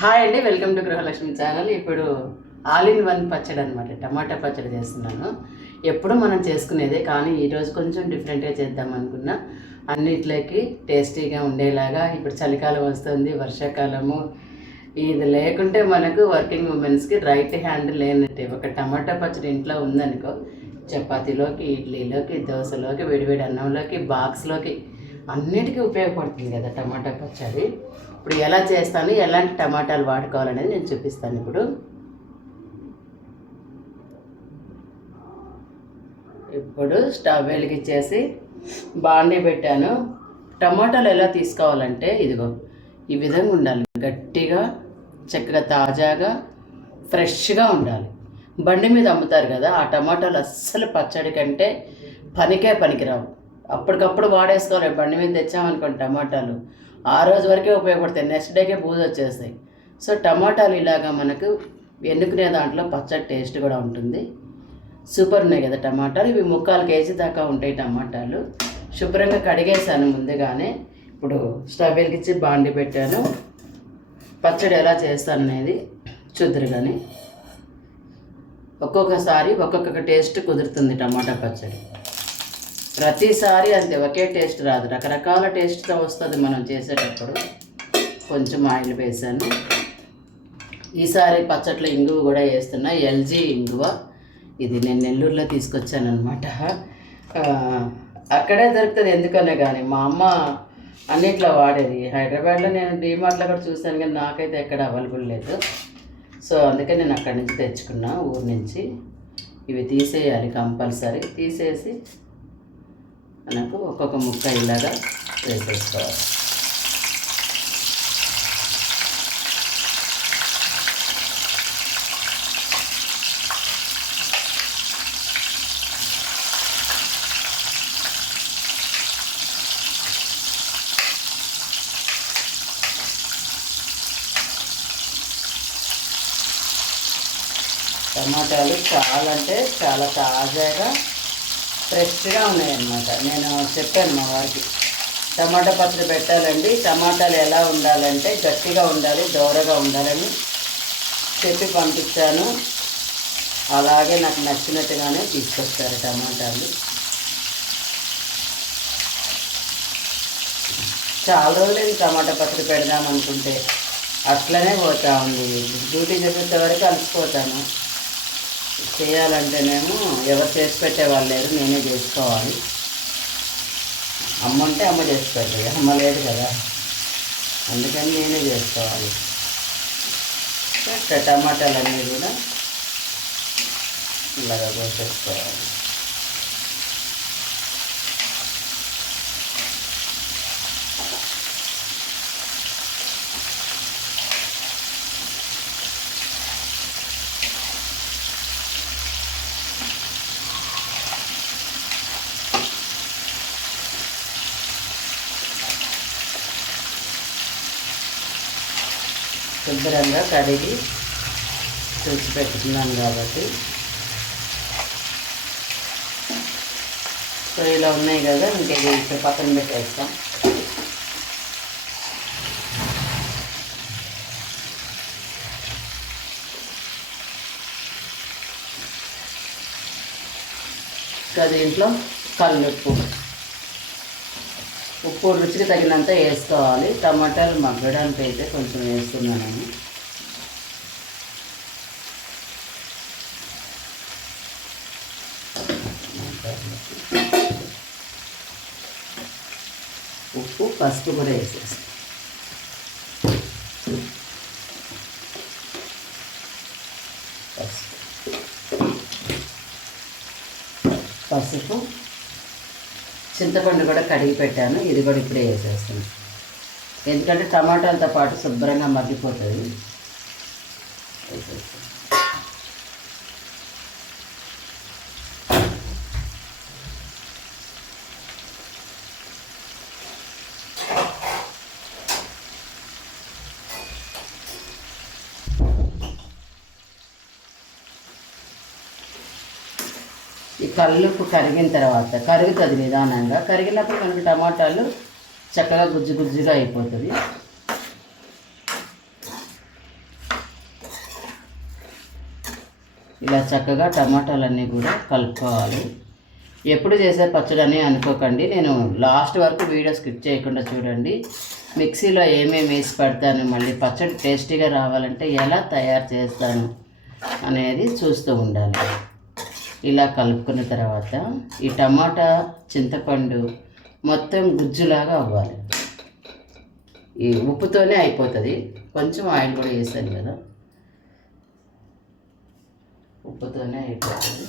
Hi అండి welcome to Gruhalakshmi channel. ఇప్పుడు all in one పచ్చడి అనమాట టమాటా పచ్చడి చేస్తున్నాను. ఎప్పుడు మనం చేసుకునేదే కానీ ఈరోజు కొంచెం డిఫరెంట్గా చేద్దాం అనుకున్నా. అన్నిట్లోకి టేస్టీగా ఉండేలాగా ఇప్పుడు చలికాలం వస్తుంది వర్షాకాలము. ఇది లేకుంటే మనకు వర్కింగ్ ఉమెన్స్కి రైట్ హ్యాండ్ లేనట్టే. ఒక టమాటా పచ్చడి ఇంట్లో ఉందనుకో చపాతీలోకి ఇడ్లీలోకి దోశలోకి వేడివేడి అన్నంలోకి బాక్స్లోకి అన్నిటికీ ఉపయోగపడుతుంది కదా టమాటా పచ్చడి. ఇప్పుడు ఎలా చేస్తాను ఎలాంటి టమాటాలు వాడుకోవాలనేది నేను చూపిస్తాను ఇప్పుడు. ఇప్పుడు స్టవ్ వెలిగించేసి బాండీ పెట్టాను. టమాటాలు ఎలా తీసుకోవాలంటే ఇదిగో ఈ విధంగా ఉండాలి. గట్టిగా చక్కగా తాజాగా ఫ్రెష్గా ఉండాలి. బండి మీద అమ్ముతారు కదా ఆ టమాటాలు అస్సలు పచ్చడి కంటే పనికే పనికిరావు. అప్పటికప్పుడు వాడేసుకోవాలి. బండి మీద తెచ్చామనుకోండి టమాటాలు. ఆ రోజు వరకే ఉపయోగపడతాయి. నెక్స్ట్ డేకే పూజ వచ్చేస్తాయి. సో టమాటాలు ఇలాగా మనకు ఎన్నుకునే దాంట్లో పచ్చడి టేస్ట్ కూడా ఉంటుంది. సూపర్ ఉన్నాయి కదా టమాటాలు. ఇవి ముక్కాలు కేజీ దాకా ఉంటాయి టమాటాలు. శుభ్రంగా కడిగేసాను ముందుగానే. ఇప్పుడు స్టవ్ వెలిగించి బాండి పెట్టాను. పచ్చడి ఎలా చేస్తాను అనేది చూద్దరు కానీ ఒక్కొక్కసారి ఒక్కొక్క టేస్ట్ కుదురుతుంది టమాటా పచ్చడి. ప్రతిసారి అంతే ఒకే టేస్ట్ రాదు. రకరకాల టేస్ట్తో వస్తుంది మనం చేసేటప్పుడు. కొంచెం ఆయిల్ వేసాను. ఈసారి పచ్చట్లో ఇంగువ కూడా వేస్తున్నా. ఎల్జీ ఇంగువ. ఇది నేను నెల్లూరులో తీసుకొచ్చాను అనమాట అక్కడే దొరుకుతుంది ఎందుకనే కానీ మా అమ్మ అన్నిట్లో వాడేది. హైదరాబాద్లో నేను డీమార్ట్లో కూడా చూశాను కానీ నాకైతే ఎక్కడ అవైలబుల్ లేదు. సో అందుకే నేను అక్కడి నుంచి తెచ్చుకున్నా ఊరు నుంచి. ఇవి తీసేయాలి కంపల్సరీ. తీసేసి మనకు ఒక్కొక్క ముక్క ఇలాగా వేసేసుకోవాలి. టమాటాలు చాలా అంటే చాలా తాజాగా ఫ్రెష్గా ఉన్నాయన్నమాట. నేను చెప్పాను మా వారికి. టమాటా పచ్చడి పెట్టాలండి. టమాటాలు ఎలా ఉండాలంటే గట్టిగా ఉండాలి దోరగా ఉండాలని చెప్పి పంపించాను. అలాగే నాకు నచ్చినట్టుగానే తీసుకొస్తారు టమాటాలు. చాలా రోజులైంది టమాటా పచ్చడి పెడదాం అనుకుంటే. అట్లనే పోతా ఉంది. డ్యూటీ చేసేంత వరకు అలసిపోతాను. చేయాలంటేనేమో ఎవరు చేసి పెట్టేవాళ్ళు లేరు నేనే చేసుకోవాలి. అమ్మ ఉంటే అమ్మ చేసి పెట్టదు అమ్మ లేదు కదా. అందుకని నేనే చేసుకోవాలి. టమాటాలన్నీ టమాటాలు అన్నీ కూడా ఇలాగ కోసేసుకోవాలి. శుభ్రంగా కడిగి తుడిచి పెట్టుకున్నాను కాబట్టి. సో ఇలా ఉన్నాయి కదా ఇంకా ఇవి ఇక్కడ పక్కన పెట్టేస్తాం. ఇంకా దీంట్లో కల్లుప్పు. ఉప్పు రుచికి తగినంత వేసుకోవాలి. టమాటాలు మగ్గడానికి అయితే కొంచెం వేస్తున్నాను ఉప్పు పసుపు కూడా వేసేస్తాను పసుపు. పసుపు చింతపండు కూడా కడిగి పెట్టాను. ఇది కూడా ఇప్పుడే వేసేస్తాను ఎందుకంటే టమాటాలతో పాటు శుభ్రంగా మగ్గిపోతుంది. ఈ కల్లుపు కరిగిన తర్వాత కరుగుతుంది నిదానంగా. కరిగినప్పుడు మనకి టమాటాలు చక్కగా గుజ్జు గుజ్జుగా అయిపోతుంది. ఇలా చక్కగా టమాటాలన్నీ కూడా కలుపుకోవాలి. ఎప్పుడు చేసే పచ్చడని అనుకోకండి. నేను లాస్ట్ వరకు వీడియో స్కిప్ చేయకుండా చూడండి. మిక్సీలో ఏమేమి వేసి పెడతాను మళ్ళీ పచ్చడి టేస్టీగా రావాలంటే ఎలా తయారు చేస్తాను అనేది చూస్తూ ఉండాలి. ఇలా కలుపుకున్న తర్వాత ఈ టమాటా చింతపండు మొత్తం గుజ్జులాగా అవ్వాలి. ఈ ఉప్పుతోనే అయిపోతుంది. కొంచెం ఆయిల్ కూడా వేసాను కదా. ఉప్పుతోనే అయిపోతుంది.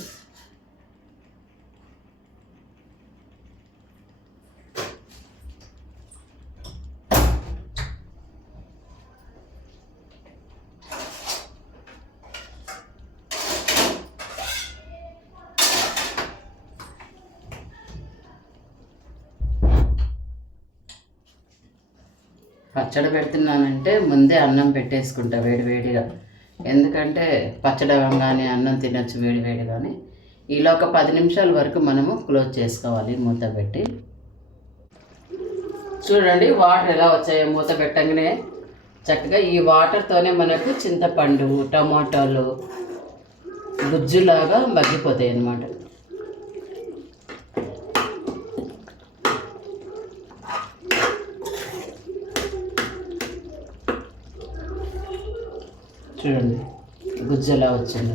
పచ్చడి పెడుతున్నానంటే ముందే అన్నం పెట్టేసుకుంటా వేడి వేడిగా ఎందుకంటే పచ్చడి కానీ అన్నం తినొచ్చు వేడివేడిగానే. ఇలా ఒక పది నిమిషాల వరకు మనము క్లోజ్ చేసుకోవాలి మూత పెట్టి. చూడండి వాటర్ ఎలా వచ్చాయో మూత పెట్టగానే చక్కగా ఈ వాటర్తోనే మనకు చింతపండు టమాటాలు గుజ్జులాగా మగ్గిపోతాయి అన్నమాట చూడండి. గుజ్జు ఎలా వచ్చిందో.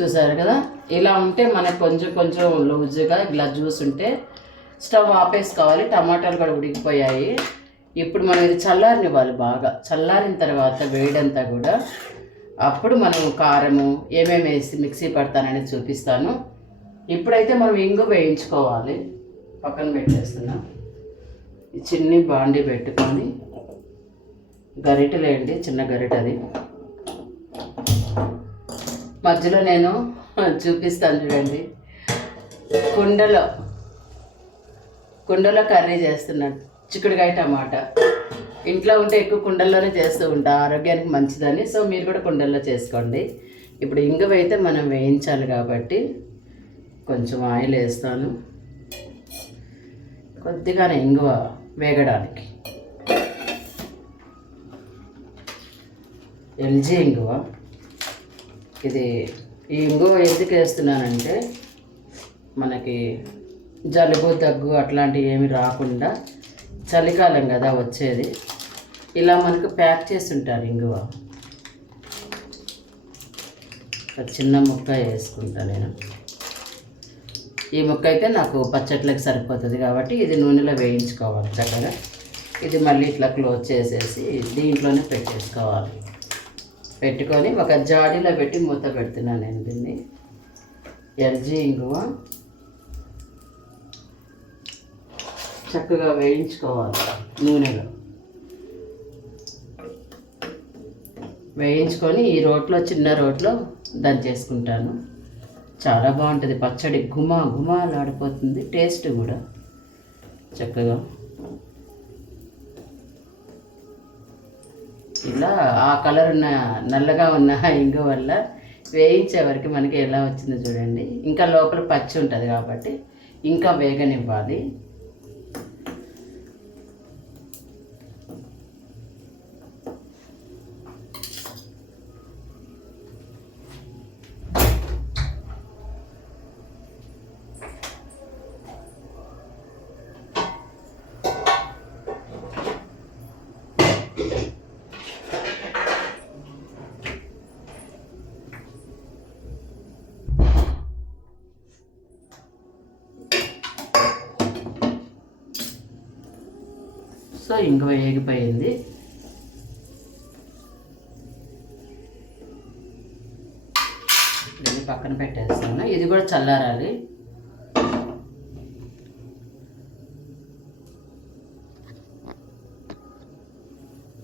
చూసారు కదా? ఇలా ఉంటే మనకు కొంచెం కొంచెం లూజుగా ఇలా జ్యూస్ ఉంటే స్టవ్ ఆపేసుకోవాలి. టమాటాలు కూడా ఉడికిపోయాయి. ఇప్పుడు మనం ఇది చల్లారనివ్వాలి బాగా. చల్లారిన తర్వాత వేడంతా కూడా అప్పుడు మనం కారము ఏమేమి వేసి మిక్సీ పడతాననేది చూపిస్తాను. ఇప్పుడైతే మనం ఇంగు వేయించుకోవాలి. పక్కన పెట్టేస్తున్నాం. చిన్ని బాండి పెట్టుకొని గరిటెలేండి చిన్న గరిట అది మధ్యలో నేను చూపిస్తాను చూడండి. కుండలో కుండలో కర్రీ చేస్తున్నాను. చిక్కుడుకాయ టమాటా. ఇంట్లో ఉంటే ఎక్కువ కుండల్లోనే చేస్తూ ఉంటా ఆరోగ్యానికి మంచిదని. సో మీరు కూడా కుండల్లో చేసుకోండి. ఇప్పుడు ఇంగువ అయితే మనం వేయించాలి కాబట్టి కొంచెం ఆయిల్ వేస్తాను. కొద్దిగానే ఇంగువ వేగడానికి. ఎల్జీ ఇంగువ. ఇది ఈ ఇంగువ ఎందుకు వేస్తున్నానంటే మనకి జలుబు దగ్గు అట్లాంటివి ఏమి రాకుండా చలికాలం కదా వచ్చేది. ఇలా మనకు ప్యాక్ చేసి ఉంటారు ఇంగువ. చిన్న ముక్క వేసుకుంటా నేను. ఈ ముక్క అయితే నాకు పచ్చట్లకి సరిపోతుంది కాబట్టి ఇది నూనెలో వేయించుకోవాలి చక్కగా. ఇది మళ్ళీ ఇట్లా క్లోజ్ చేసేసి దీంట్లోనే పెట్టేసుకోవాలి. పెట్టుకొని ఒక జాడీలో పెట్టి మూత పెడుతున్నాను నేను దీన్ని. ఎల్జీ ఇంగువ. చక్కగా వేయించుకోవాలి నూనెలో. వేయించుకొని ఈ రోట్లో చిన్న రోట్లో దంచేసుకుంటాను చాలా బాగుంటుంది పచ్చడి గుమా గుమాలాడిపోతుంది టేస్ట్ కూడా. చక్కగా వల్ల ఆ కలర్ ఉన్న నల్లగా ఉన్న ఇంగు వల్ల వేయించే వరకు మనకి ఎలా వచ్చిందో చూడండి. ఇంకా లోపల పచ్చి ఉంటుంది కాబట్టి ఇంకా వేగనివ్వాలి. సో ఇంక వేగిపోయింది ఇది పక్కన పెట్టేస్తాను ఇది కూడా చల్లారాలి.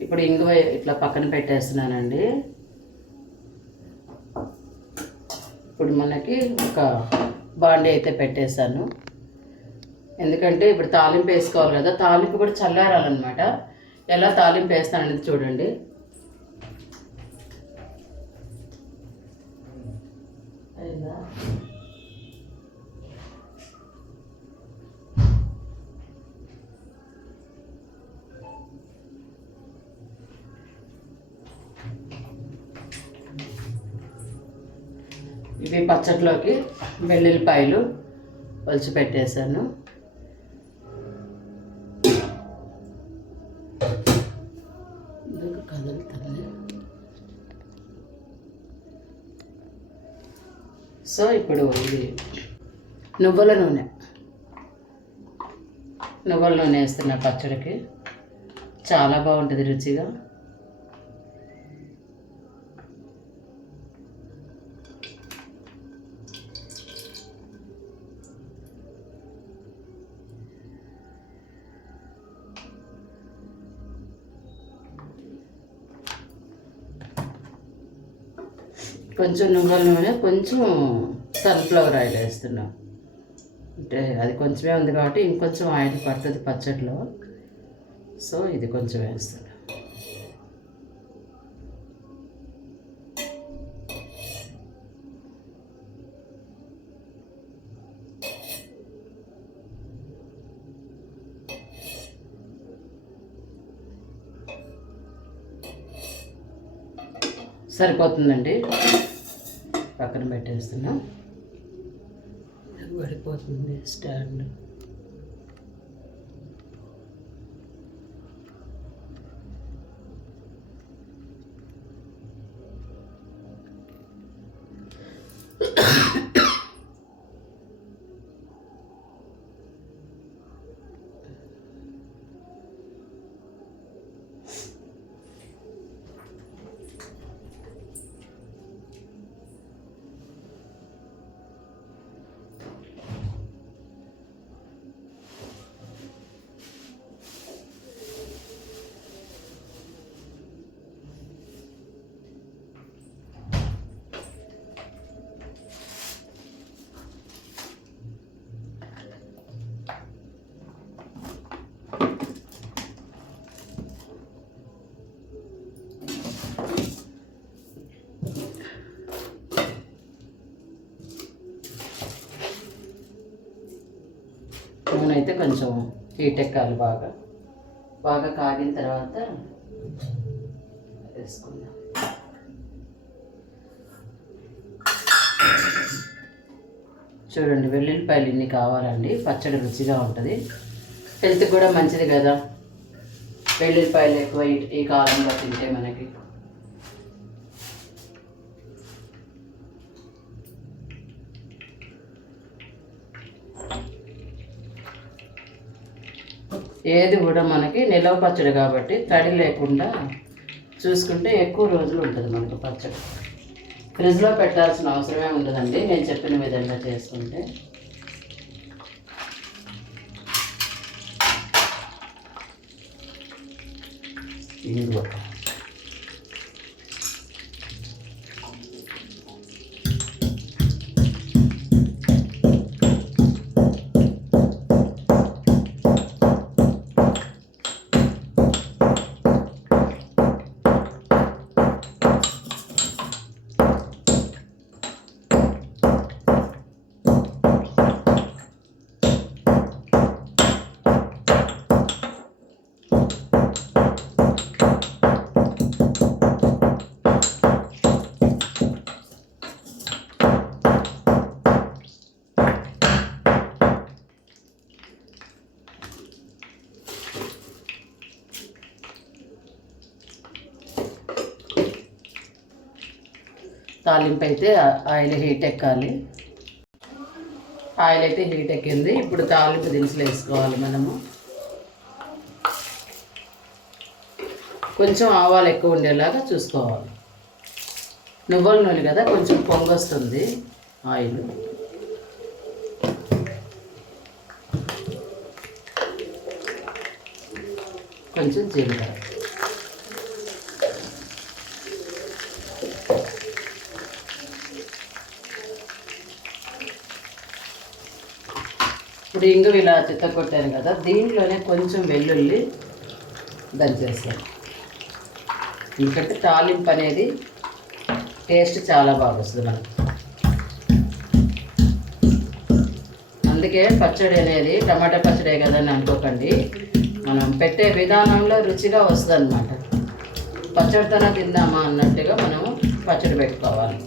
ఇప్పుడు ఇంగువ ఇట్లా పక్కన పెట్టేస్తున్నానండి. ఇప్పుడు మనకి ఒక బాండీ అయితే పెట్టేశాను. ఎందుకంటే ఇప్పుడు తాలింపు వేసుకోవాలి కదా తాలింపు కూడా చల్లారాలన్నమాట. ఎలా తాలింపు వేస్తాననేది చూడండి. ఇవి పచ్చట్లోకి వెల్లుల్లిపాయలు ఒలిచి పెట్టేశాను ఇప్పుడు ఇది నువ్వుల నూనె. నువ్వుల నూనె వేస్తున్నా పచ్చడికి చాలా బాగుంటుంది రుచిగా. కొంచెం నువ్వుల నూనె కొంచెం సన్ఫ్లవర్ ఆయిల్ వేస్తున్నాం. అంటే అది కొంచెమే ఉంది కాబట్టి ఇంకొంచెం ఆయిల్ పడుతుంది పచ్చడిలో సో ఇది కొంచెం వేస్తున్నాం. సరిపోతుందండి. పక్కన పెట్టేస్తున్నాం. పడిపోతుంది స్టాండ్ నూనె అయితే కొంచెం హీట్ ఎక్కాలి బాగా. బాగా కాగిన తర్వాత వేసుకుందాం. చూడండి వెల్లుల్లిపాయలు ఇన్ని కావాలండి. పచ్చడి రుచిగా ఉంటుంది. హెల్త్కి కూడా మంచిది కదా. వెల్లుల్లిపాయలు ఎక్కువ ఈ కాలంలో తింటే మనకి. ఏది కూడా మనకి నిలవ పచ్చడి కాబట్టి తడి లేకుండా చూసుకుంటే ఎక్కువ రోజులు ఉంటుంది మనకు పచ్చడి. ఫ్రిడ్జ్లో పెట్టాల్సిన అవసరమే ఉండదండి. నేను చెప్పిన విధంగా చేసుకుంటే. ఇందులో తాలింపు అయితే ఆయిల్ హీట్ ఎక్కాలి. ఆయిల్ అయితే హీట్ ఎక్కింది. ఇప్పుడు తాలింపు దినుసులు వేసుకోవాలి మనము. కొంచెం ఆవాలు ఎక్కువ ఉండేలాగా చూసుకోవాలి. నువ్వుల నూనె కదా కొంచెం పొంగొస్తుంది ఆయిల్. కొంచెం జీలకర్ర. ఇప్పుడు ఇంగు ఇలా చిత్తకొట్టాను కదా దీంట్లోనే కొంచెం వెల్లుల్లి దంచేస్తాను. ఎందుకంటే తాలింపు అనేది టేస్ట్ చాలా బాగా వస్తుంది మనకి. అందుకే పచ్చడి అనేది టమాటా పచ్చడే కదా అని అనుకోకండి. మనం పెట్టే విధానంలో రుచిగా వస్తుంది అనమాట పచ్చడితోనే తిందామా అన్నట్టుగా మనము పచ్చడి పెట్టుకోవాలి.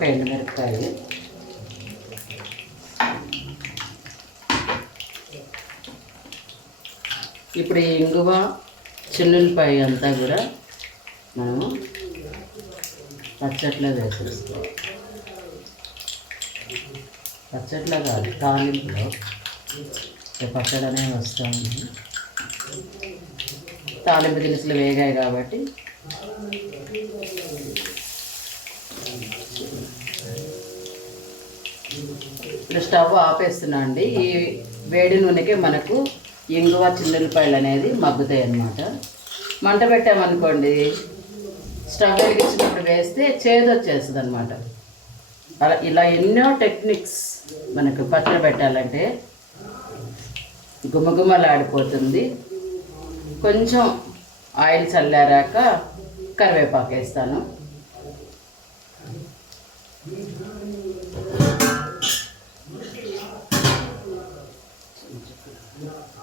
ఒక ఎండుమిరపకాయ ఇప్పుడు ఈ ఇంగువ చిల్లుల్లిపాయ అంతా కూడా మనము పచ్చట్లో వేసేసుకోవాలి. పచ్చట్లో కాదు తాలింపులో. పచ్చడనే వస్తాము తాలింపు దినుసులు వేగాయి కాబట్టి ఇప్పుడు స్టవ్ ఆపేస్తున్నా అండి. ఈ వేడి నూనెకి మనకు ఇంగువ చిన్నులపాయలు అనేది మగ్గుతాయి అన్నమాట. మంట పెట్టామనుకోండి స్టవ్ వెలిగించినప్పుడు వేస్తే చేదు వచ్చేస్తుంది అనమాట అలా ఇలా ఎన్నో టెక్నిక్స్ మనకు పచ్చడి పెట్టాలంటే గుమగుమలాడిపోతుంది. కొంచెం ఆయిల్ చల్లారాక కరివేపాకు వేస్తాను. Yeah.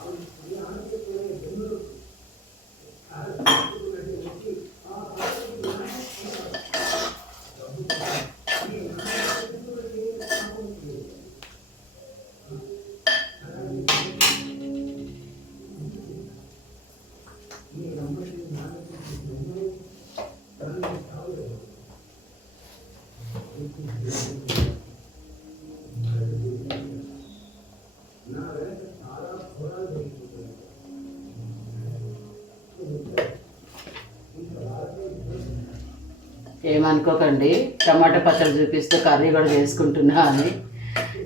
ఏమనుకోకండి. టమాటా పచ్చడి చూపిస్తూ కర్రీ కూడా చేసుకుంటున్నా అని.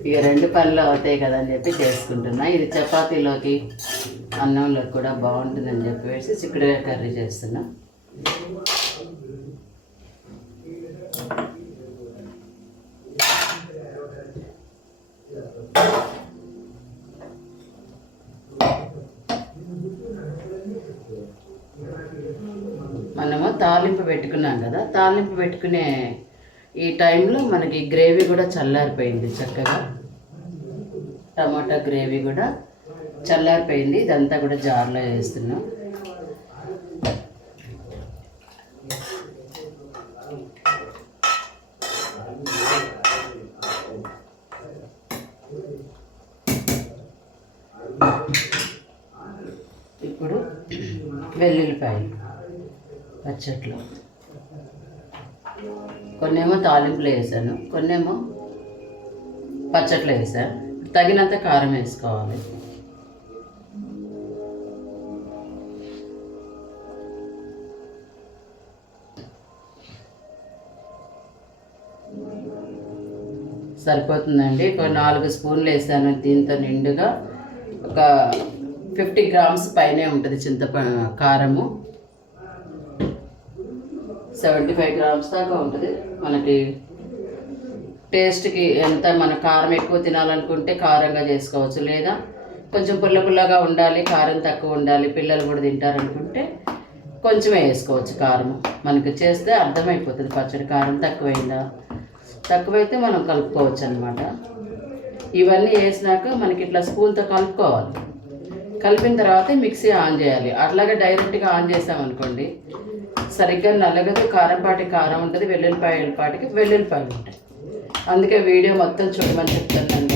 ఇక రెండు పనులు అవుతాయి కదా అని చెప్పి చేసుకుంటున్నా. ఇది చపాతీలోకి అన్నంలోకి కూడా బాగుంటుందని చెప్పేసి చిక్కుడుగా కర్రీ చేస్తున్నా. మనము తాలింపు పెట్టుకున్నాం కదా తాలింపు పెట్టుకునే ఈ టైంలో మనకి గ్రేవీ కూడా చల్లారిపోయింది చక్కగా. టమాటా గ్రేవీ కూడా చల్లారిపోయింది ఇదంతా కూడా జార్లో వేస్తున్నాం. ఇప్పుడు వెల్లుల్లిపాయలు. పచ్చట్లో. కొన్నేమో తాలింపులో వేసాను కొన్నేమో పచ్చట్లో వేసాను. తగినంత కారం వేసుకోవాలి. సరిపోతుందండి. ఒక నాలుగు స్పూన్లు వేసాను దీంతో నిండుగా. ఒక ఫిఫ్టీ గ్రామ్స్ పైనే ఉంటుంది చింతప కారము. సెవెంటీ ఫైవ్ గ్రామ్స్ దాకా ఉంటుంది. మనకి టేస్ట్కి ఎంత మన కారం ఎక్కువ తినాలనుకుంటే కారంగా చేసుకోవచ్చు. లేదా కొంచెం పుల్ల పుల్లగా ఉండాలి కారం తక్కువ ఉండాలి పిల్లలు కూడా తింటారనుకుంటే కొంచెమే వేసుకోవచ్చు కారం. మనకి చేస్తే అర్థమైపోతుంది పచ్చడి కారం తక్కువైందా. తక్కువైతే మనం కలుపుకోవచ్చు అనమాట ఇవన్నీ వేసినాక మనకి ఇట్లా స్పూన్తో కలుపుకోవాలి. కలిపిన తర్వాత మిక్సీ ఆన్ చేయాలి. అట్లాగే డైరెక్ట్గా ఆన్ చేసామనుకోండి సరిగ్గా నలగదు కారం పాటి కారం ఉంటుంది వెల్లుల్లిపాయల పాటికి వెల్లుల్లిపాయలు ఉంటాయి. అందుకే వీడియో మొత్తం చూడమని చెప్తాను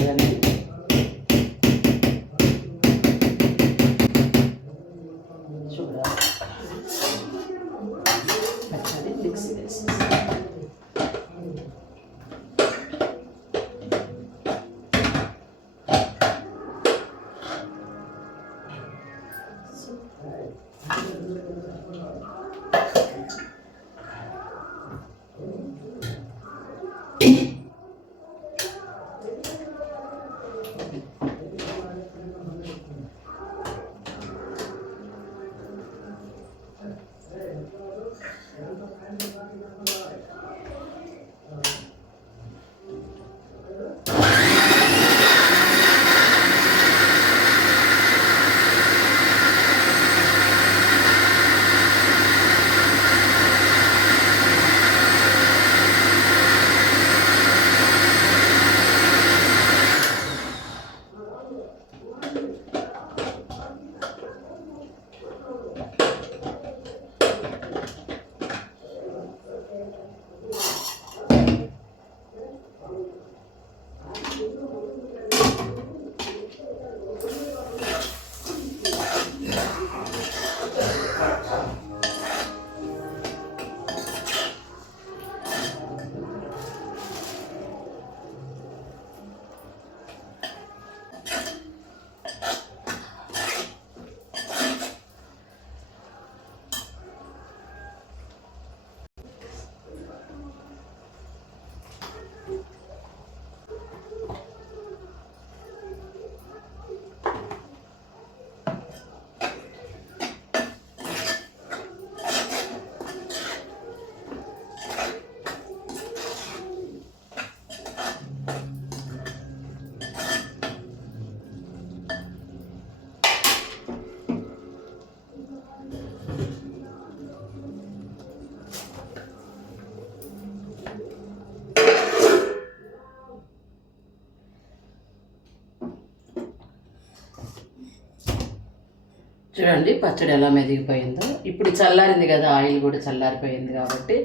చూడండి పచ్చడి ఎలా మెదిగిపోయిందో. ఇప్పుడు చల్లారింది కదా ఆయిల్ కూడా చల్లారిపోయింది కాబట్టి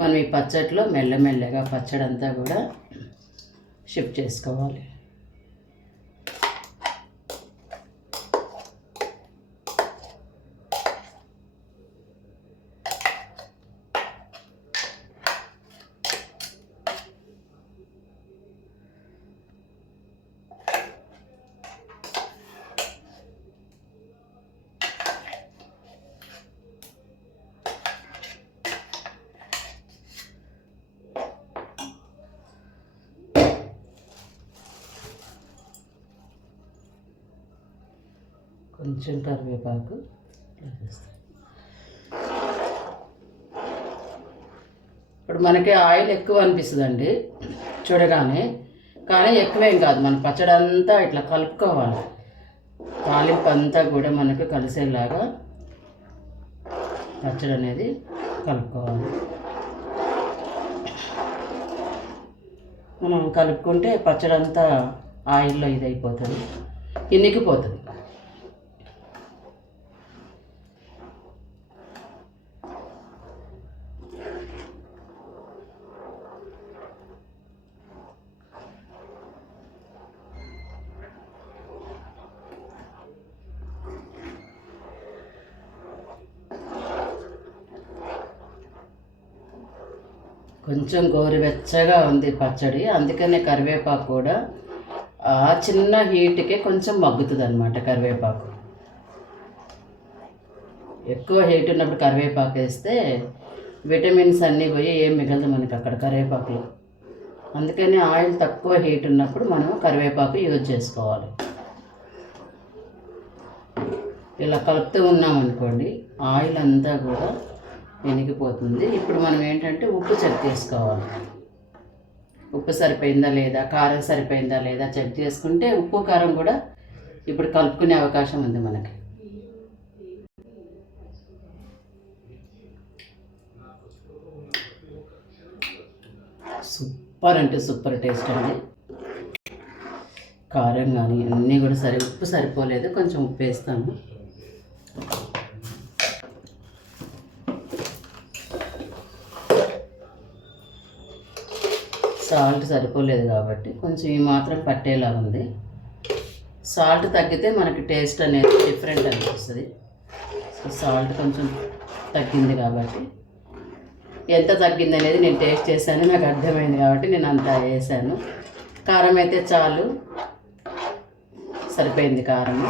మనం ఈ పచ్చడిలో మెల్లమెల్లగా పచ్చడి అంతా కూడా షిఫ్ట్ చేసుకోవాలి. కొంచెం కరివేపాకు ఇప్పుడు మనకి ఆయిల్ ఎక్కువ అనిపిస్తుందండి. చూడగానే. కానీ ఎక్కువేం కాదు. మన పచ్చడి అంతా ఇట్లా కలుపుకోవాలి. తాలింపు అంతా కూడా మనకు కలిసేలాగా పచ్చడి అనేది కలుపుకోవాలి. మనం కలుపుకుంటే పచ్చడి అంతా ఆయిల్లో ఇది అయిపోతుంది ఇనికిపోతుంది. కొంచెం గోరువెచ్చగా ఉంది పచ్చడి. అందుకనే కరివేపాకు కూడా ఆ చిన్న హీట్కే కొంచెం మగ్గుతుంది అనమాట కరివేపాకు. ఎక్కువ హీట్ ఉన్నప్పుడు కరివేపాకు వేస్తే విటమిన్స్ అన్నీ పోయి ఏం మిగలదు మనకి అక్కడ కరివేపాకులో. అందుకని ఆయిల్ తక్కువ హీట్ ఉన్నప్పుడు మనం కరివేపాకు యూజ్ చేసుకోవాలి. ఇలా కలుపుతూ ఉన్నాం అనుకోండి ఆయిల్ అంతా కూడా వెనిగిపోతుంది ఇప్పుడు మనం ఏంటంటే ఉప్పు చెక్ చేసుకోవాలి. ఉప్పు సరిపోయిందా లేదా? కారం సరిపోయిందా లేదా చెక్ చేసుకుంటే ఉప్పు కారం కూడా ఇప్పుడు కలుపుకునే అవకాశం ఉంది మనకి. సూపర్ అంటే సూపర్ టేస్ట్ అండి. కారం కానీ అన్నీ కూడా సరి ఉప్పు సరిపోలేదు. కొంచెం ఉప్పు వేస్తాను. సాల్ట్ సరిపోలేదు కాబట్టి కొంచెం ఈ మాత్రం పట్టేలా ఉంది. సాల్ట్ తగ్గితే మనకి టేస్ట్ అనేది డిఫరెంట్ అనిపిస్తుంది. సో సాల్ట్ కొంచెం తగ్గింది కాబట్టి. ఎంత తగ్గింది అనేది నేను టేస్ట్ చేశాను నాకు అర్థమైంది కాబట్టి నేను అంత వేసాను. కారం అయితే చాలు. సరిపోయింది కారం